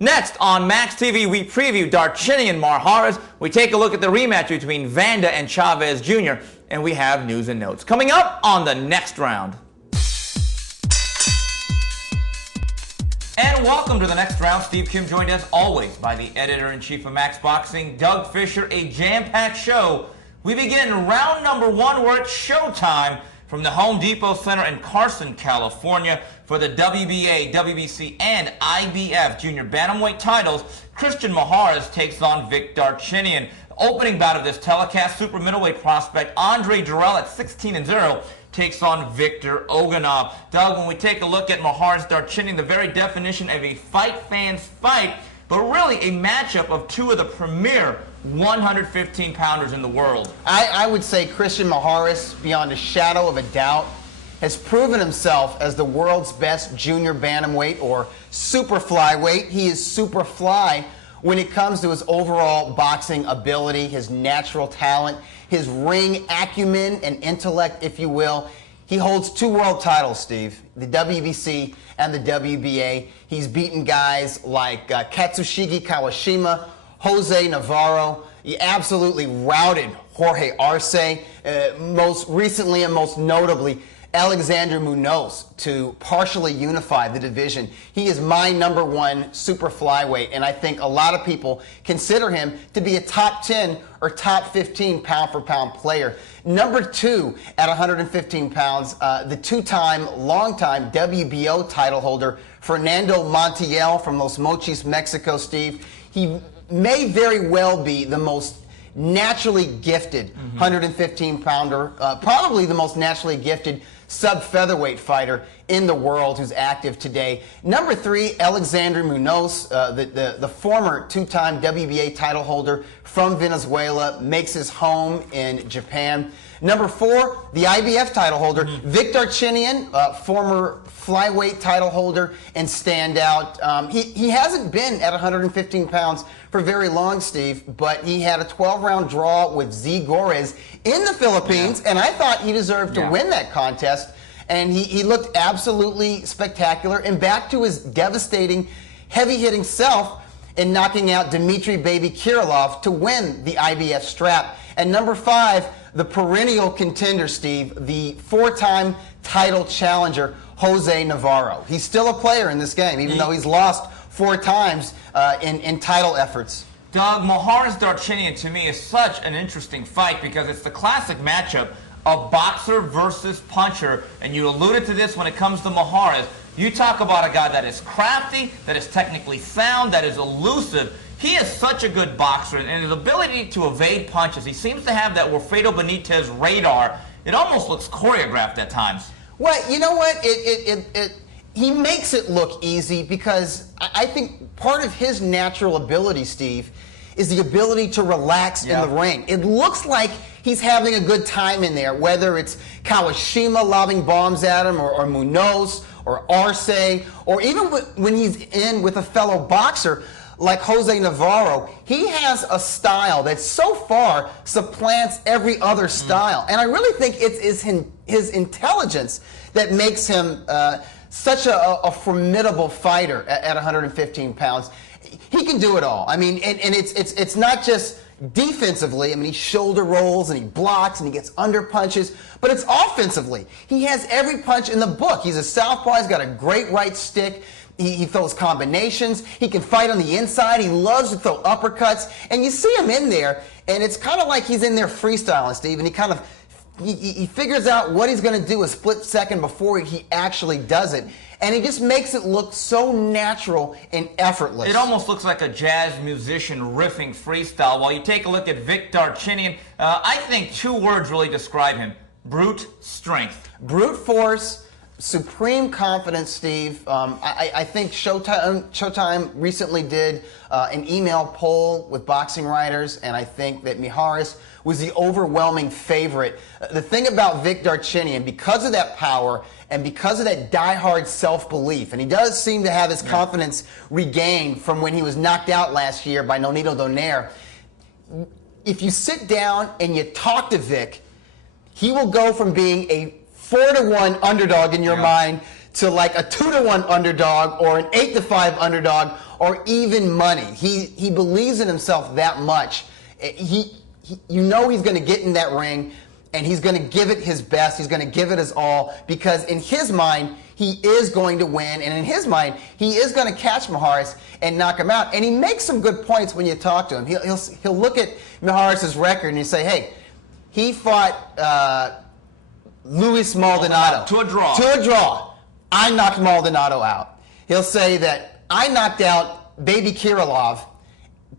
Next on Max TV, we preview Darchinyan Marhares. We take a look at the rematch between Vanda and Chavez Jr., and we have news and notes coming up on the next round. And welcome to the next round. Steve Kim joined as always by the editor-in-chief of Max Boxing, Doug Fischer. A jam-packed show. We begin round number one. We're at showtime from the Home Depot Center in Carson, California for the WBA, WBC, and IBF junior bantamweight titles. Christian Marhares takes on Vic Darchinyan. The opening bout of this telecast, super middleweight prospect Andre Durrell at 16-0 takes on Victor Oganov. Doug, when we take a look at Marhares Darchinyan, the very definition of a fight fan's fight, but really a matchup of two of the premier 115-pounders in the world. I would say Christian Marhares, beyond a shadow of a doubt, has proven himself as the world's best junior bantamweight or super flyweight. He is super fly when it comes to his overall boxing ability, his natural talent, his ring acumen and intellect, if you will. He holds two world titles, Steve, the WBC and the WBA. He's beaten guys like Katsushige Kawashima, Jose Navarro. He absolutely routed Jorge Arce, most recently and most notably Alexander Munoz to partially unify the division. He is my number one super flyweight, and I think a lot of people consider him to be a top 10 or top 15 pound-for-pound player. Number two at 115 pounds, the two-time, long-time WBO title holder, Fernando Montiel from Los Mochis, Mexico, Steve. He may very well be the most naturally gifted 115-pounder, probably the most naturally gifted sub-featherweight fighter in the world who's active today. Number three, Alexander Munoz, the former two-time WBA title holder from Venezuela, makes his home in Japan. Number four, the IBF title holder, Vic Darchinyan, former flyweight title holder and standout. He hasn't been at 115 pounds for very long, Steve, but he had a 12-round draw with Z Gorez in the Philippines, and I thought he deserved to win that contest, and he looked absolutely spectacular, and back to his devastating, heavy-hitting self in knocking out Dmitry Baby Kirilov to win the IBF strap. And number five, the perennial contender, Steve, the four-time title challenger, Jose Navarro. He's still a player in this game, even though he's lost four times in title efforts. Doug, Marhares Darchinyan to me is such an interesting fight because it's the classic matchup of boxer versus puncher, and you alluded to this when it comes to Marhares. You talk about a guy that is crafty, that is technically sound, that is elusive. He is such a good boxer, and his ability to evade punches, he seems to have that Wilfredo Benitez radar. It almost looks choreographed at times. Well, you know what? He makes it look easy because I think part of his natural ability, Steve, is the ability to relax in the ring. It looks like he's having a good time in there, whether it's Kawashima lobbing bombs at him, or Munoz, or Arce, or even when he's in with a fellow boxer like Jose Navarro. He has a style that so far supplants every other style. And I really think it's his intelligence that makes him such a formidable fighter at 115 pounds. He can do it all. I mean, and it's not just defensively. I mean, he shoulder rolls and he blocks and he gets under punches, but it's offensively. He has every punch in the book. He's a southpaw. He's got a great right stick. He throws combinations. He can fight on the inside. He loves to throw uppercuts. And you see him in there, and it's kind of like he's in there freestyling, Steve, and he figures out what he's going to do a split second before he actually does it. And he just makes it look so natural and effortless. It almost looks like a jazz musician riffing freestyle. While you take a look at Vic Darchinyan, I think two words really describe him: brute strength. Brute force, supreme confidence, Steve. I think Showtime recently did an email poll with boxing writers, and I think that Marhares was the overwhelming favorite. The thing about Vic Darchinyan, because of that power and because of that diehard self-belief, and he does seem to have his confidence regained from when he was knocked out last year by Nonito Donaire. If you sit down and you talk to Vic, he will go from being a 4-1 underdog in your mind to like a 2-to-1 underdog or an 8-to-5 underdog or even money. He believes in himself that much. You know he's going to get in that ring and he's going to give it his best. He's going to give it his all because in his mind, he is going to win. And in his mind, he is going to catch Maharis and knock him out. And he makes some good points when you talk to him. He'll look at Maharis' record and you say, hey, he fought Luis Maldonado. To a draw. To a draw. I knocked Maldonado out. He'll say that I knocked out Baby Kirillov.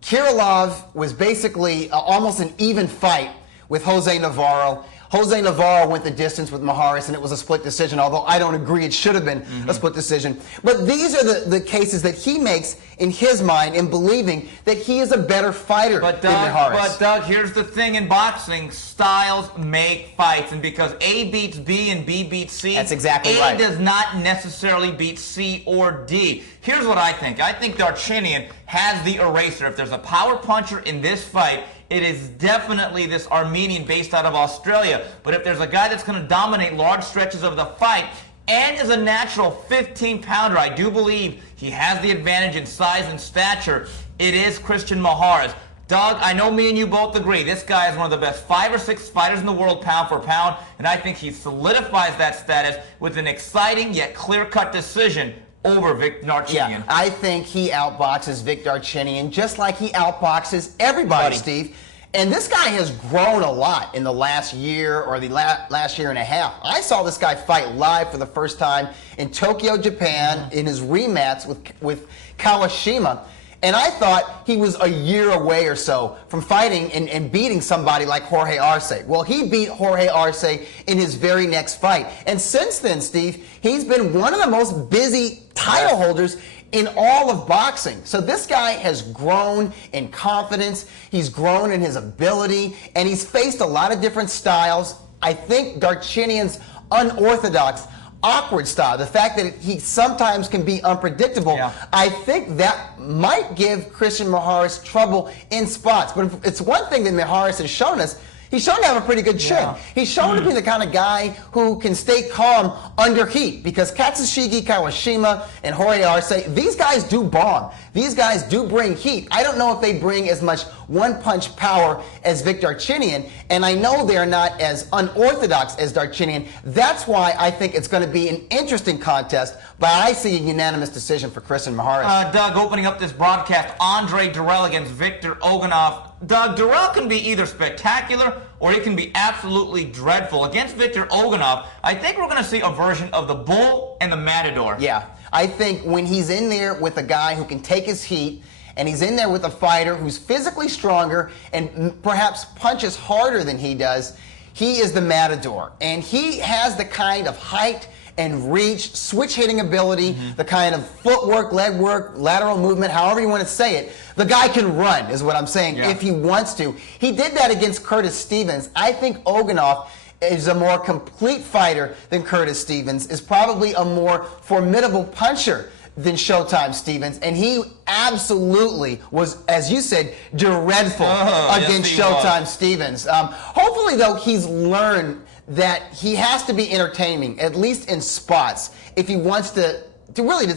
Kirillov was basically almost an even fight with Jose Navarro. Jose Navarro went the distance with Maharis, and it was a split decision, although I don't agree it should have been a split decision. But these are the cases that he makes in his mind in believing that he is a better fighter than Maharis. But, Doug, here's the thing in boxing. Styles make fights, and because A beats B and B beats C, that's exactly right. A does not necessarily beat C or D. Here's what I think. I think Darchinyan has the eraser. If there's a power puncher in this fight, it is definitely this Armenian based out of Australia. But if there's a guy that's going to dominate large stretches of the fight and is a natural 15-pounder, I do believe he has the advantage in size and stature. It is Christian Maharis. Doug, I know me and you both agree. This guy is one of the best 5 or 6 fighters in the world, pound for pound, and I think he solidifies that status with an exciting yet clear-cut decision over Vic Darchinyan. Yeah, I think he outboxes Vic Darchinyan just like he outboxes everybody, Steve. And this guy has grown a lot in the last year or the last year and a half. I saw this guy fight live for the first time in Tokyo, Japan, in his rematch with Kawashima. And I thought he was a year away or so from fighting and beating somebody like Jorge Arce. Well, he beat Jorge Arce in his very next fight. And since then, Steve, he's been one of the most busy title holders in all of boxing. So this guy has grown in confidence, he's grown in his ability, and he's faced a lot of different styles. I think Darchinyan's unorthodox, awkward style, the fact that he sometimes can be unpredictable, I think that might give Christian Maharis trouble in spots. But it's one thing that Maharis has shown us. He's shown to have a pretty good chin. He's shown to be the kind of guy who can stay calm under heat because Katsushige Kawashima and Jorge Arce, these guys do bomb. These guys do bring heat. I don't know if they bring as much one-punch power as Vic Darchinyan, and I know they're not as unorthodox as Darchinyan. That's why I think it's going to be an interesting contest, but I see a unanimous decision for Christian Maharis. Doug, opening up this broadcast, Andre Dirrell against Victor Oganov. Doug, Dirrell can be either spectacular or he can be absolutely dreadful. Against Victor Oganov, I think we're going to see a version of the Bull and the Matador. Yeah, I think when he's in there with a guy who can take his heat, and he's in there with a fighter who's physically stronger and perhaps punches harder than he does, he is the Matador. And he has the kind of height and reach, switch hitting ability, the kind of footwork, leg work, lateral movement, however you want to say it. The guy can run, is what I'm saying, if he wants to. He did that against Curtis Stevens. I think Oganov is a more complete fighter than Curtis Stevens, is probably a more formidable puncher than Showtime Stevens, and he absolutely was, as you said, dreadful against Showtime Stevens. Hopefully, though, he's learned that he has to be entertaining, at least in spots, if he wants to really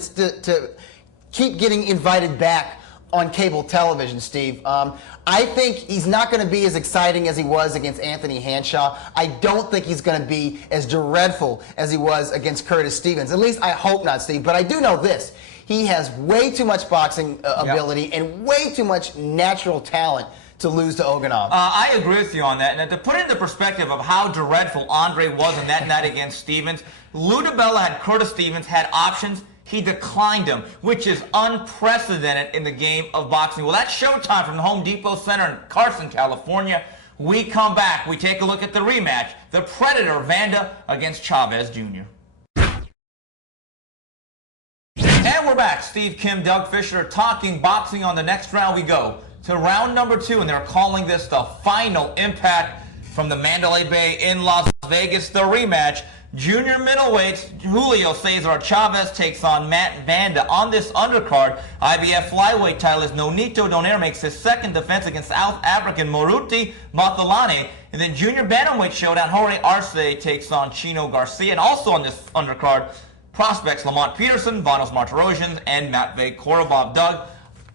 keep getting invited back on cable television, Steve. I think he's not going to be as exciting as he was against Anthony Hanshaw. I don't think he's going to be as dreadful as he was against Curtis Stevens. At least I hope not, Steve. But I do know this. He has way too much boxing ability and way too much natural talent to lose to Oganov. I agree with you on that. And to put it into perspective of how dreadful Andre was in that night against Stevens, Lou DiBella had Curtis Stevens, had options. He declined him, which is unprecedented in the game of boxing. Well, that's Showtime from the Home Depot Center in Carson, California. We come back. We take a look at the rematch. The Predator, Vanda, against Chavez Jr. And we're back. Steve Kim, Doug Fischer, talking boxing. On the next round we go to round number 2, and they're calling this the final impact from the Mandalay Bay in Las Vegas, the rematch. Junior middleweights, Julio Cesar Chavez takes on Matt Vanda. On this undercard, IBF flyweight title is Nonito Donaire makes his second defense against South African Moruti Mathalane. And then junior bantamweight showdown, Jorge Arce takes on Chino Garcia. And also on this undercard, prospects Lamont Peterson, Vanos Martirosyan, and Matvey Korobov. Doug,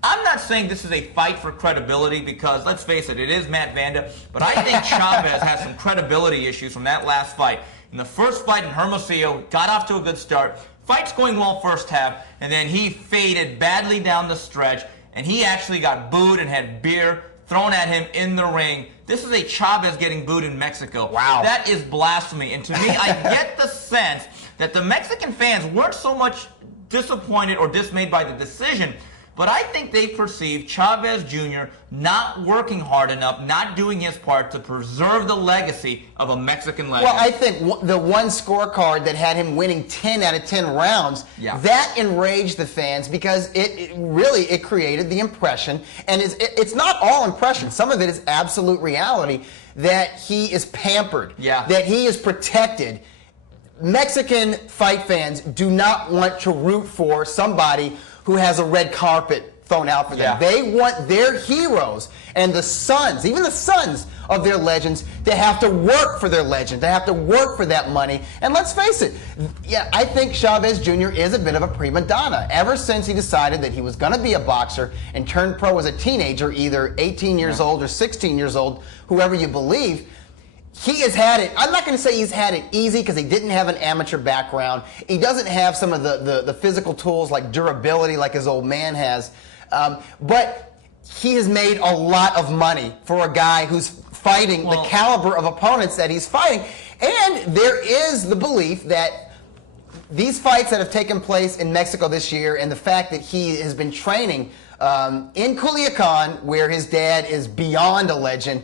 I'm not saying this is a fight for credibility because, let's face it, it is Matt Vanda, but I think Chavez has some credibility issues from that last fight. In the first fight in Hermosillo, got off to a good start. Fight's going well first half, and then he faded badly down the stretch, and he actually got booed and had beer thrown at him in the ring. This is a Chavez getting booed in Mexico. Wow. That is blasphemy. And to me, I get the sense that the Mexican fans weren't so much disappointed or dismayed by the decision, but I think they perceive Chavez Jr. not working hard enough, not doing his part to preserve the legacy of a Mexican legend. Well, I think the one scorecard that had him winning 10 out of 10 rounds, that enraged the fans because it really created the impression, and it's not all impression. Some of it is absolute reality that he is pampered, that he is protected. Mexican fight fans do not want to root for somebody who has a red carpet thrown out for them. They want their heroes and the sons, even the sons of their legends, to have to work for their legend, to have to work for that money. And let's face it, I think Chavez Jr. is a bit of a prima donna. Ever since he decided that he was going to be a boxer and turned pro as a teenager, either 18 years old or 16 years old, whoever you believe, he has had it. I'm not going to say he's had it easy because he didn't have an amateur background. He doesn't have some of the physical tools like durability like his old man has. But he has made a lot of money for a guy who's fighting the caliber of opponents that he's fighting. And there is the belief that these fights that have taken place in Mexico this year and the fact that he has been training in Culiacan, where his dad is beyond a legend,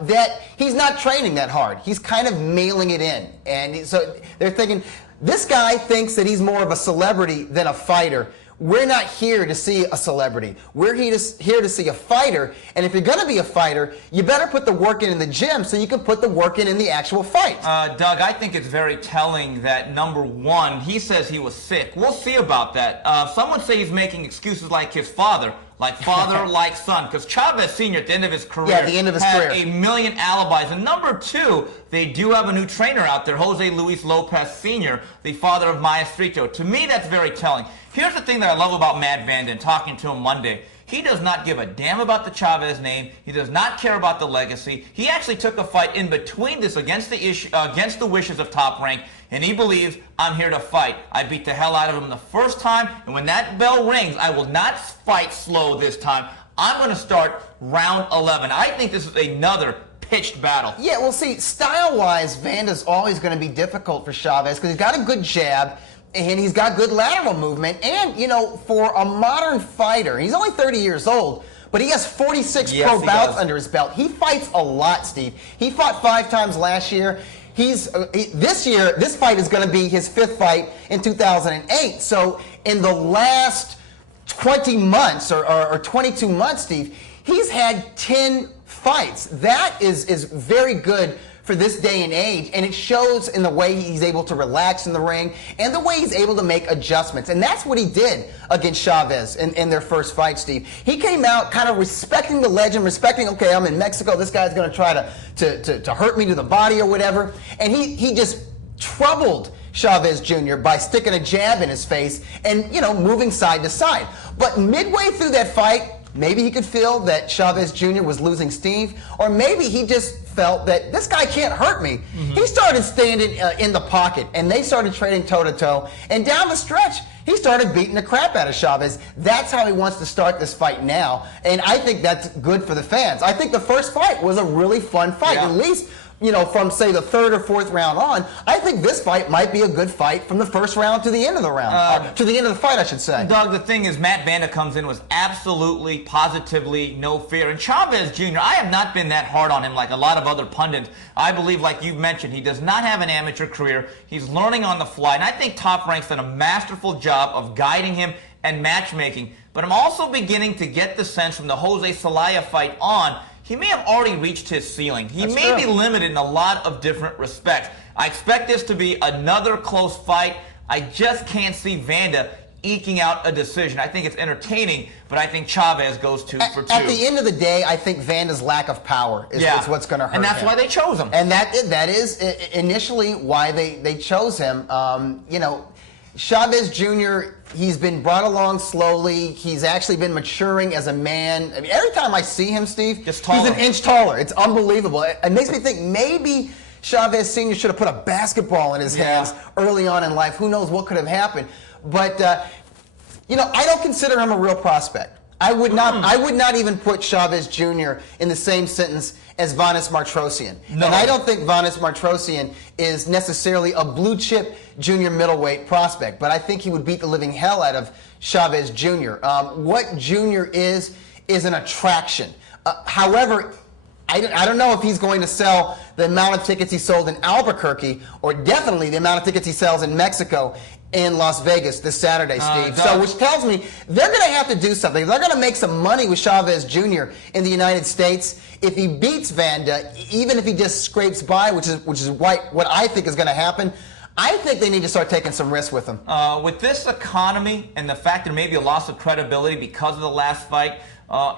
that he's not training that hard. He's kind of mailing it in. And so they're thinking, this guy thinks that he's more of a celebrity than a fighter. We're not here to see a celebrity. We're here to see a fighter. And if you're going to be a fighter, you better put the work in the gym so you can put the work in the actual fight. Doug, I think it's very telling that, number one, he says he was sick. We'll see about that. Some would say he's making excuses like his father. Like father, like son. Because Chavez Sr. at the end of his career had a million alibis. And number two, they do have a new trainer out there, Jose Luis Lopez Sr., the father of Maestrito. To me, that's very telling. Here's the thing that I love about Matt Vanda and talking to him Monday. He does not give a damn about the Chavez name. He does not care about the legacy. He actually took a fight in between this against the wishes of Top Rank, and he believes, I'm here to fight. I beat the hell out of him the first time, and when that bell rings, I will not fight slow this time. I'm going to start round 11. I think this is another pitched battle. Yeah, well, see, style-wise, Vanda's always going to be difficult for Chavez because he's got a good jab, and he's got good lateral movement. And, you know, for a modern fighter, he's only 30 years old, but he has 46 pro bouts under his belt. He fights a lot, Steve. He fought 5 times last year. This year, this fight is going to be his 5th fight in 2008. So in the last 20 months or 22 months, Steve, he's had 10 fights. That is very good for this day and age, and it shows in the way he's able to relax in the ring and the way he's able to make adjustments. And that's what he did against Chavez in their first fight, Steve. He came out kind of respecting the legend, respecting, okay, I'm in Mexico, this guy's going to try to hurt me to the body or whatever. And he just troubled Chavez Jr. by sticking a jab in his face and, you know, moving side to side. But midway through that fight, maybe he could feel that Chavez Jr. was losing steam, or maybe he just felt that this guy can't hurt me. He started standing in the pocket, and they started trading toe-to-toe, and down the stretch, he started beating the crap out of Chavez. That's how he wants to start this fight now, and I think that's good for the fans. I think the first fight was a really fun fight, at least, you know, from, say, the 3rd or 4th round on. I think this fight might be a good fight from the first round to the end of the round. To the end of the fight, I should say. Doug, the thing is, Matt Vanda comes in with absolutely, positively no fear. And Chavez Jr., I have not been that hard on him like a lot of other pundits. I believe, like you've mentioned, he does not have an amateur career. He's learning on the fly. And I think Top Rank's done a masterful job of guiding him and matchmaking. But I'm also beginning to get the sense from the Jose Celaya fight on, he may have already reached his ceiling. He may be limited in a lot of different respects. I expect this to be another close fight. I just can't see Vanda eking out a decision. I think it's entertaining, but I think Chavez goes 2 for 2. At the end of the day, I think Vanda's lack of power is what's going to hurt him. And that's why they chose him. And that is initially why they chose him. You know, Chavez Jr., he's been brought along slowly. He's actually been maturing as a man. I mean, every time I see him, Steve, he's an inch taller. It's unbelievable. It makes me think maybe Chavez Sr. should have put a basketball in his hands early on in life. Who knows what could have happened. But, I don't consider him a real prospect. I would not even put Chavez Jr. in the same sentence as Vanes Martrosyan. No. And I don't think Vanes Martrosyan is necessarily a blue-chip junior middleweight prospect, but I think he would beat the living hell out of Chavez Jr. What Junior is an attraction. However, I don't know if he's going to sell the amount of tickets he sold in Albuquerque, or definitely the amount of tickets he sells in Mexico in Las Vegas this Saturday, Steve. So, which tells me they're going to have to do something. They're going to make some money with Chavez Jr. in the United States. If he beats Vanda, even if he just scrapes by, which is what I think is going to happen, I think they need to start taking some risks with him. With this economy and the fact there may be a loss of credibility because of the last fight,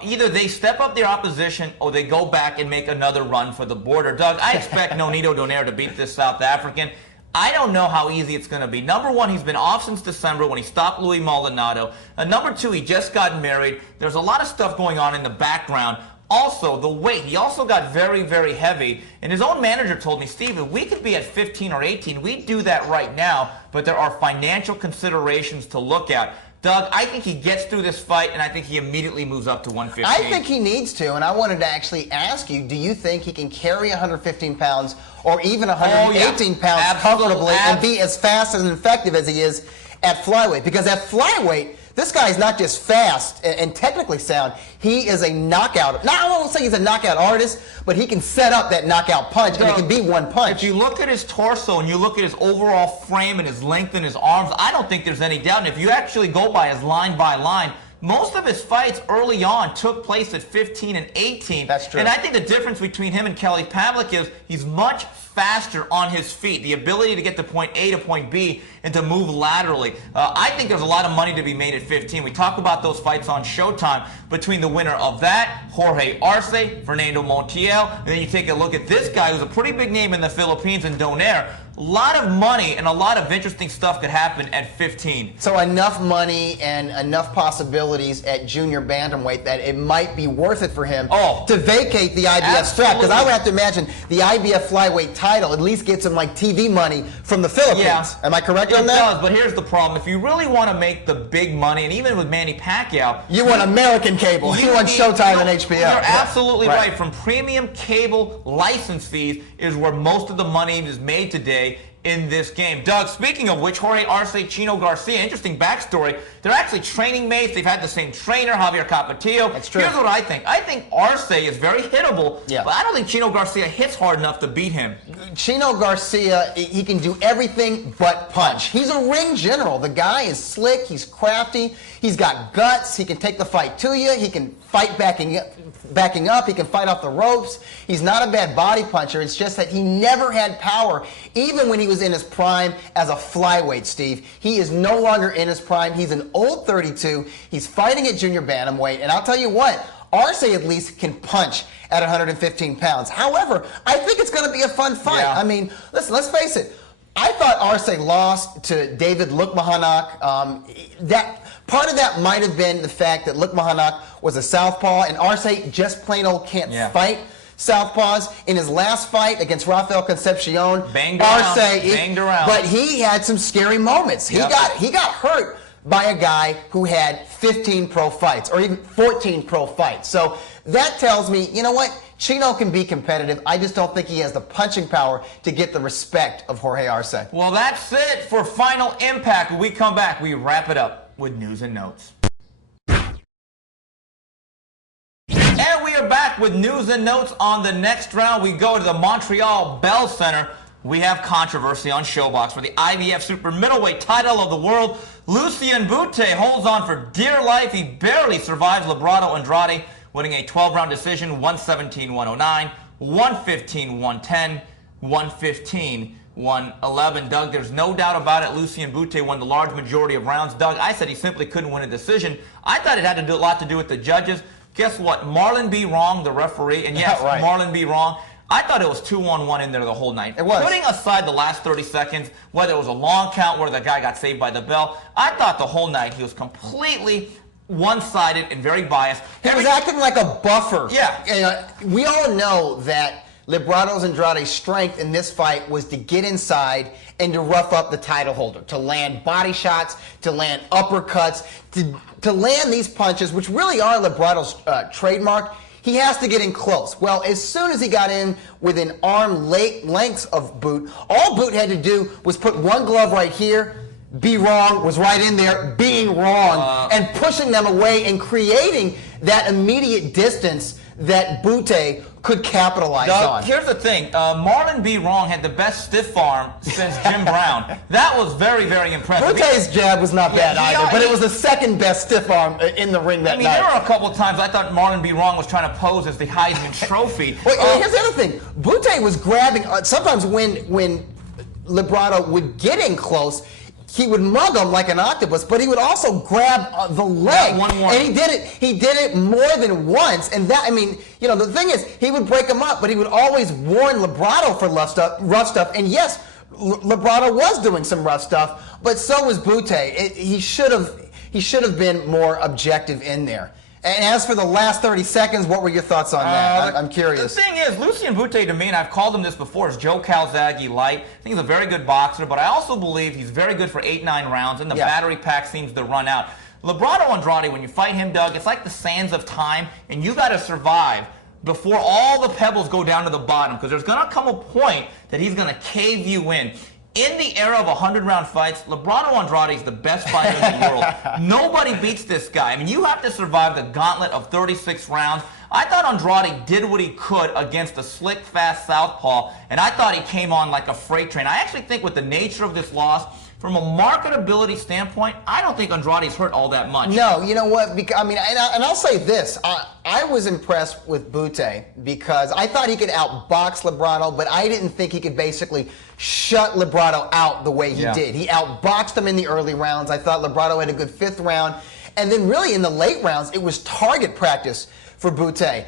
either they step up their opposition or they go back and make another run for the border. Doug, I expect Nonito Donaire to beat this South African. I don't know how easy it's going to be. Number one, he's been off since December when he stopped Louis Maldonado. Number two, he just got married. There's a lot of stuff going on in the background. Also, the weight. He also got very, very heavy. And his own manager told me, Steve, if we could be at 15 or 18, we'd do that right now. But there are financial considerations to look at. Doug, I think he gets through this fight, and I think he immediately moves up to 115. I think he needs to, and I wanted to actually ask you, do you think he can carry 115 pounds or even 118 pounds comfortably and be as fast and effective as he is at flyweight? Because at flyweight, this guy is not just fast and technically sound. He is a knockout. Now, I won't say he's a knockout artist, but he can set up that knockout punch, and it can be one punch. If you look at his torso and you look at his overall frame and his length and his arms, I don't think there's any doubt. And if you actually go by his line by line, most of his fights early on took place at 15 and 18. That's true. And I think the difference between him and Kelly Pavlik is he's much faster on his feet. The ability to get to point A to point B and to move laterally. I think there's a lot of money to be made at 15. We talk about those fights on Showtime between the winner of that, Jorge Arce, Fernando Montiel, and then you take a look at this guy who's a pretty big name in the Philippines, and Donaire. A lot of money and a lot of interesting stuff could happen at 15. So enough money and enough possibilities at junior bantamweight that it might be worth it for him to vacate the IBF strap. Because I would have to imagine the IBF flyweight title at least gets him like TV money from the Philippines. Yeah. Am I correct on that? It does, but here's the problem. If you really want to make the big money, and even with Manny Pacquiao, you want American cable. You want Showtime and HBO. You're absolutely right. From premium cable license fees is where most of the money is made today in this game. Doug, speaking of which, Jorge Arce, Chino Garcia, interesting backstory. They're actually training mates. They've had the same trainer, Javier Capetillo. That's true. Here's what I think. I think Arce is very hittable, but I don't think Chino Garcia hits hard enough to beat him. Chino Garcia, he can do everything but punch. He's a ring general. The guy is slick. He's crafty. He's got guts. He can take the fight to you. He can fight backing up. He can fight off the ropes. He's not a bad body puncher. It's just that he never had power, even when he was in his prime as a flyweight, Steve. He is no longer in his prime. He's an old 32. He's fighting at junior bantamweight. And I'll tell you what, Arce at least can punch at 115 pounds. However, I think it's going to be a fun fight. Yeah. I mean, listen, let's face it. I thought Arce lost to David Lukmahanak. Part of that might have been the fact that Lukmahanak was a southpaw, and Arce just plain old can't fight southpaws. In his last fight against Rafael Concepcion, banged around. But he had some scary moments. He got hurt by a guy who had 15 pro fights, or even 14 pro fights. So that tells me, you know what? Chino can be competitive. I just don't think he has the punching power to get the respect of Jorge Arce. Well, that's it for Final Impact. When we come back, we wrap it up with news and notes. And we are back with news and notes. On the next round, we go to the Montreal Bell Center. We have controversy on ShowBox for the IBF Super Middleweight title of the world. Lucien Bute holds on for dear life. He barely survives Librado Andrade, winning a 12-round decision, 117-109, 115-110, 115-111. Doug, there's no doubt about it. Lucien Bute won the large majority of rounds. Doug, I said he simply couldn't win a decision. I thought it had a lot to do with the judges. Guess what? Marlon B. Wrong, the referee, and yes, Marlon B. Wrong. I thought it was 2-on-1 in there the whole night. It was. Putting aside the last 30 seconds, whether it was a long count where the guy got saved by the bell, I thought the whole night he was completely one-sided and very biased. He was acting like a buffer. Yeah. We all know that Librado Andrade's strength in this fight was to get inside and to rough up the title holder, to land body shots, to land uppercuts, to land these punches, which really are Librado's trademark. He has to get in close. Well, as soon as he got in within arm lengths of Boot, all Boot had to do was put one glove right here. Be Wrong was right in there, being wrong, and pushing them away and creating that immediate distance that Bute could capitalize on. Here's the thing. Marlon B. Wrong had the best stiff arm since Jim Brown. That was very, very impressive. Bute's jab was not bad either, but it was the second best stiff arm in the ring that night. There were a couple of times I thought Marlon B. Wrong was trying to pose as the Heisman Trophy. Here's the other thing. Bute was grabbing, sometimes when Librado would get in close, he would mug him like an octopus, but he would also grab the leg. One more. And he did it more than once. And that, the thing is, he would break him up, but he would always warn Librado for rough stuff. And yes, Librado was doing some rough stuff, but so was Bute. He should have been more objective in there. And as for the last 30 seconds, what were your thoughts on that? I'm curious. The thing is, Lucian Bute to me, and I've called him this before, is Joe Calzaghe light. I think he's a very good boxer, but I also believe he's very good for 8-9 rounds, and the battery pack seems to run out. Librado Andrade, when you fight him, Doug, it's like the sands of time, and you got to survive before all the pebbles go down to the bottom, because there's going to come a point that he's going to cave you in. In the era of 100-round fights, Librado Andrade is the best fighter in the world. Nobody beats this guy. You have to survive the gauntlet of 36 rounds. I thought Andrade did what he could against a slick, fast southpaw, and I thought he came on like a freight train. I actually think with the nature of this loss, from a marketability standpoint, I don't think Andrade's hurt all that much. No, you know what? And I'll say this. I was impressed with Bute because I thought he could outbox Librado, but I didn't think he could basically shut Librado out the way he did. He outboxed him in the early rounds. I thought Librado had a good fifth round. And then really in the late rounds, it was target practice for Bute.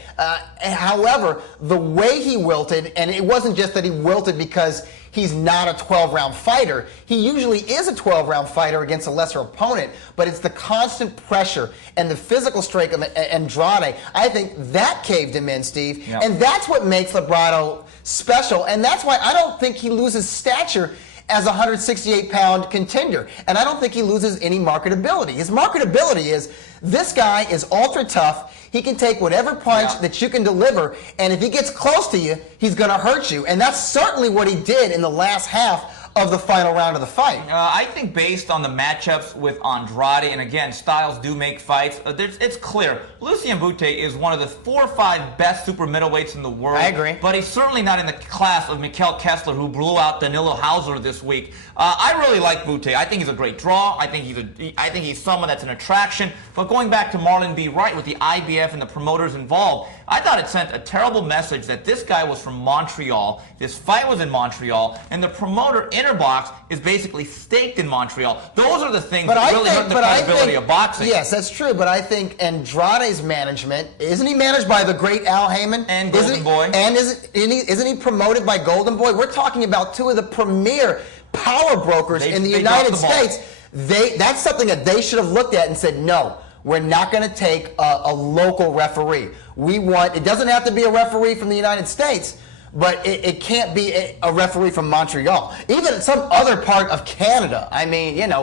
However, the way he wilted, and it wasn't just that he wilted because he's not a 12-round fighter. He usually is a 12-round fighter against a lesser opponent, but it's the constant pressure and the physical strength of Andrade. I think that caved him in, Steve. Yep. And that's what makes Librado special, and that's why I don't think he loses stature as a 168-pound contender. And I don't think he loses any marketability. His marketability is this guy is ultra tough. He can take whatever punch that you can deliver, and if he gets close to you, he's going to hurt you. And that's certainly what he did in the last half of the final round of the fight. I think based on the matchups with Andrade, and again, styles do make fights, it's clear. Lucian Bute is one of the 4 or 5 best super middleweights in the world. I agree. But he's certainly not in the class of Mikkel Kessler, who blew out Danilo Hauser this week. I really like Bute. I think he's a great draw. I think he's someone that's an attraction. But going back to Marlon B. Wright with the IBF and the promoters involved, I thought it sent a terrible message that this guy was from Montreal, this fight was in Montreal, and the promoter Interbox is basically staked in Montreal. Those are the things that really hurt the credibility of boxing. Yes, that's true, but I think Andrade's management, isn't he managed by the great Al Heyman? And Golden Boy. And isn't he promoted by Golden Boy? We're talking about 2 of the premier power brokers in the United States. That's something that they should have looked at and said, no, we're not going to take a local referee. It doesn't have to be a referee from the United States, but it can't be a referee from Montreal. Even some other part of Canada.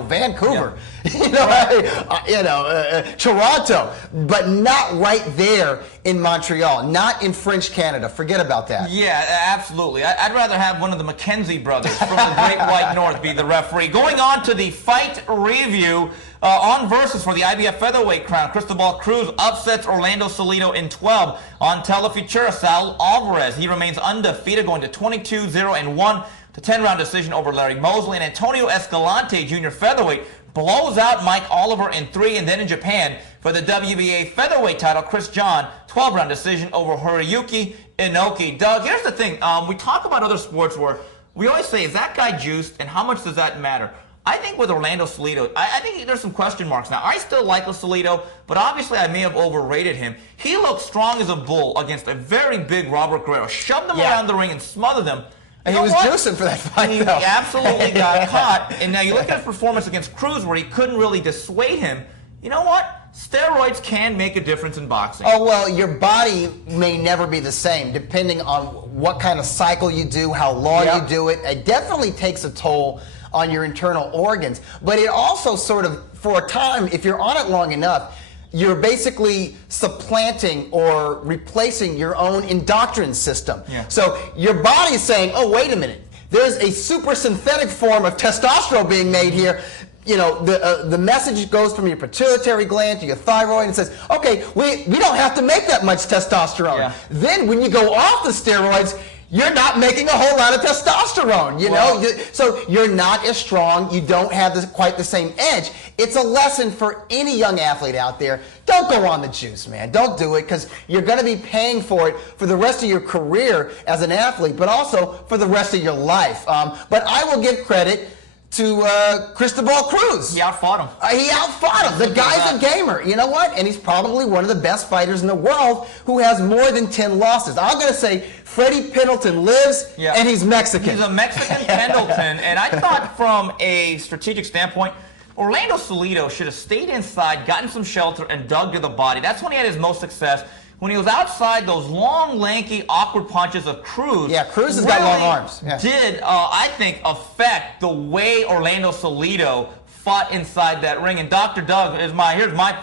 Vancouver, Toronto, but not right there in Montreal, not in French Canada. Forget about that. Yeah, absolutely. I'd rather have one of the McKenzie brothers from the Great White North be the referee. Going on to the fight review, on Versus for the IBF featherweight crown, Cristobal Cruz upsets Orlando Salido in 12 on Telefutura. Saul Alvarez, he remains undefeated, going to 22-0-1 to 10-round decision over Larry Mosley. And Antonio Escalante, junior featherweight, blows out Mike Oliver in 3. And then in Japan, for the WBA featherweight title, Chris John, 12-round decision over Hiroyuki Inoki. Doug, here's the thing. We talk about other sports where we always say, is that guy juiced, and how much does that matter? I think with Orlando Salido, I think there's some question marks now. I still like Salido, but obviously I may have overrated him. He looked strong as a bull against a very big Robert Guerrero. Shoved him around the ring and smothered him. And he was juicing for that fight, He absolutely got caught. And now you look at his performance against Cruz where he couldn't really dissuade him. You know what? Steroids can make a difference in boxing. Oh, well, your body may never be the same depending on what kind of cycle you do, how long you do it. It definitely takes a toll on your internal organs. But it also sort of, for a time, if you're on it long enough, you're basically supplanting or replacing your own endocrine system. So your body is saying, oh, wait a minute, there's a super synthetic form of testosterone being made here. You know, the message goes from your pituitary gland to your thyroid and says, okay, we don't have to make that much testosterone. Then when you go off the steroids, you're not making a whole lot of testosterone, you know? So you're not as strong. You don't have quite the same edge. It's a lesson for any young athlete out there. Don't go on the juice, man. Don't do it, because you're going to be paying for it for the rest of your career as an athlete, but also for the rest of your life. But I will give credit to Cristobal Cruz. He outfought him. He outfought him. The guy's a gamer. You know what? And he's probably one of the best fighters in the world who has more than 10 losses. I'm going to say Freddie Pendleton lives, and he's Mexican. He's a Mexican Pendleton. And I thought from a strategic standpoint, Orlando Salido should have stayed inside, gotten some shelter, and dug to the body. That's when he had his most success. When he was outside, those long, lanky, awkward punches of Cruz. Yeah, Cruz has got long arms. Did, I think, affect the way Orlando Salido fought inside that ring. And Dr. Doug, here's my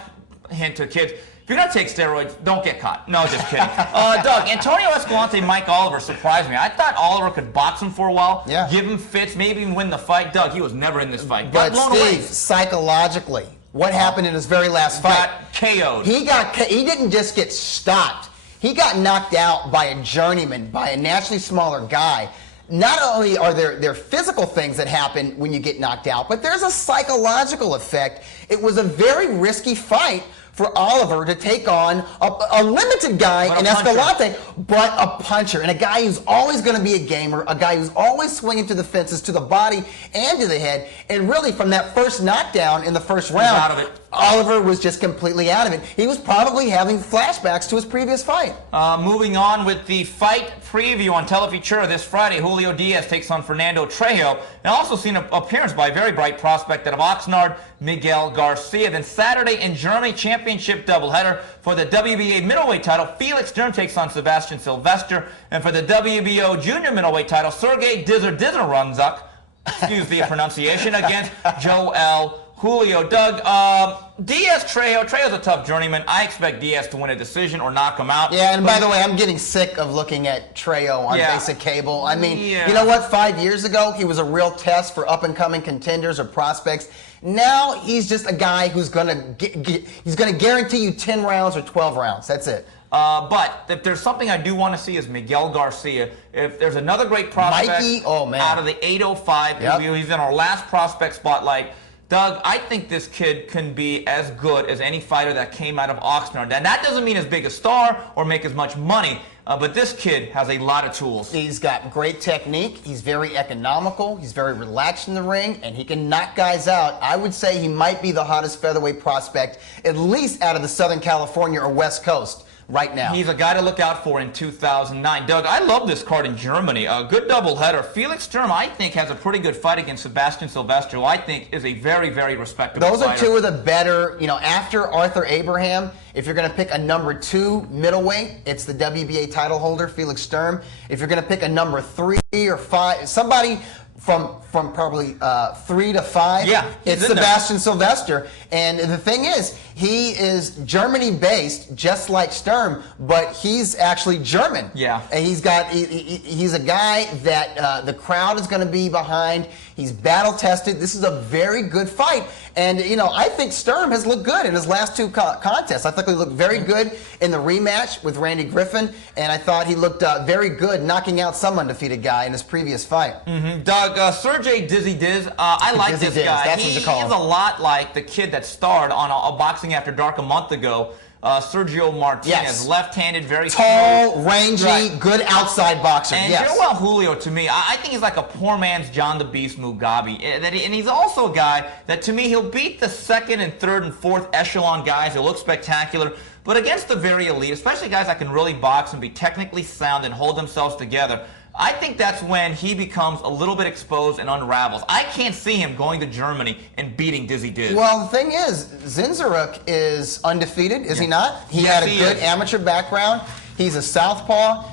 hint to kids. If you're going to take steroids, don't get caught. No, just kidding. Doug, Antonio Escalante, Mike Oliver surprised me. I thought Oliver could box him for a while, give him fits, maybe even win the fight. Doug, he was never in this fight. But Steve, psychologically, what happened in his very last fight? Got KO'd. He didn't just get stopped. He got knocked out by a journeyman, by a naturally smaller guy. Not only are there physical things that happen when you get knocked out, but there's a psychological effect. It was a very risky fight for Oliver to take on a limited guy in Escalante, but a puncher, and a guy who's always going to be a gamer, a guy who's always swinging to the fences, to the body and to the head. And really, from that first knockdown in the first round, out of it. Oliver was just completely out of it. He was probably having flashbacks to his previous fight. Moving on with the fight preview on Telefutura this Friday, Julio Diaz takes on Fernando Trejo. And also seen an appearance by a very bright prospect out of Oxnard, Miguel Garcia. Then Saturday in Germany, championship doubleheader for the WBA middleweight title. Felix Sturm takes on Sebastian Sylvester. And for the WBO junior middleweight title, Sergey Dizerunzuk, excuse the pronunciation, against Joel Julio. Doug, Trejo's a tough journeyman. I expect Diaz to win a decision or knock him out. Yeah, and by the way, I'm getting sick of looking at Trejo on basic cable. I mean, you know what? 5 years ago, he was a real test for up-and-coming contenders or prospects. Now he's just a guy who's going to guarantee you 10 rounds or 12 rounds. That's it. But if there's something I do want to see is Miguel Garcia. If there's another great prospect out of the 805, he's in our last prospect spotlight. Doug, I think this kid can be as good as any fighter that came out of Oxnard. And that doesn't mean as big a star or make as much money, but this kid has a lot of tools. He's got great technique. He's very economical. He's very relaxed in the ring, and he can knock guys out. I would say he might be the hottest featherweight prospect, at least out of the Southern California or West Coast right now. He's a guy to look out for in 2009. Doug, I love this card in Germany. A good doubleheader. Felix Sturm, I think, has a pretty good fight against Sebastian Sylvester, who I think is a very, very respectable fighter. Those are two of the better, after Arthur Abraham, if you're going to pick a number 2 middleweight, it's the WBA title holder, Felix Sturm. If you're going to pick a number 3 or 5, somebody from probably 3 to 5, it's Sebastian Sylvester. And the thing is, he is Germany-based, just like Sturm, but he's actually German. Yeah. And he's a guy that the crowd is going to be behind. He's battle-tested. This is a very good fight. And, I think Sturm has looked good in his last 2 contests. I thought he looked very good in the rematch with Randy Griffin, and I thought he looked very good knocking out some undefeated guy in his previous fight. Doug, Sergey Dizzy Diz, I like Dizzy this Diz. guy. That's what you call him. He's a lot like the kid that starred on a Boxing After Dark a month ago. Sergio Martinez, Yes. left-handed, very Tall, smooth. rangy, Right. good outside boxer. And Yes. Joel Julio, to me, I think he's like a poor man's John the Beast Mugabe. And he's also a guy that, to me, he'll beat the second and third and fourth echelon guys. He'll look spectacular. But against the very elite, especially guys that can really box and be technically sound and hold themselves together, I think that's when he becomes a little bit exposed and unravels. I can't see him going to Germany and beating Dizzy Diz. Well, the thing is, Zinzaruk is undefeated, is he not? He Yes, had a he good is. amateur background. He's a southpaw.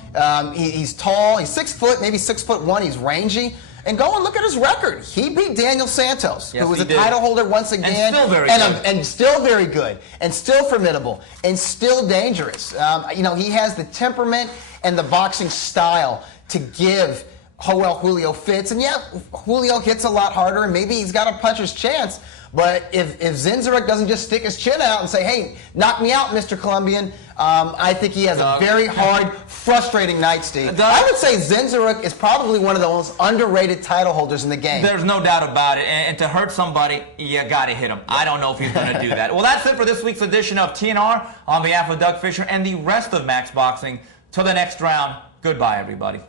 He's tall. He's 6 foot, maybe 6'1". He's rangy. And go and look at his record. He beat Daniel Santos, Yes, who was he a did. title holder once again. And still very good. And still very good. And still formidable. And still dangerous. He has the temperament and the boxing style to give Joel Julio fits. And yeah, Julio hits a lot harder, and maybe he's got a puncher's chance. But if Zinzaruk doesn't just stick his chin out and say, hey, knock me out, Mr. Colombian, I think he has a very hard, frustrating night, Steve. I would say Zinzaruk is probably one of the most underrated title holders in the game. There's no doubt about it. And to hurt somebody, you got to hit him. I don't know if he's going to do that. Well, that's it for this week's edition of TNR. On behalf of Doug Fischer and the rest of Max Boxing, till the next round, goodbye, everybody.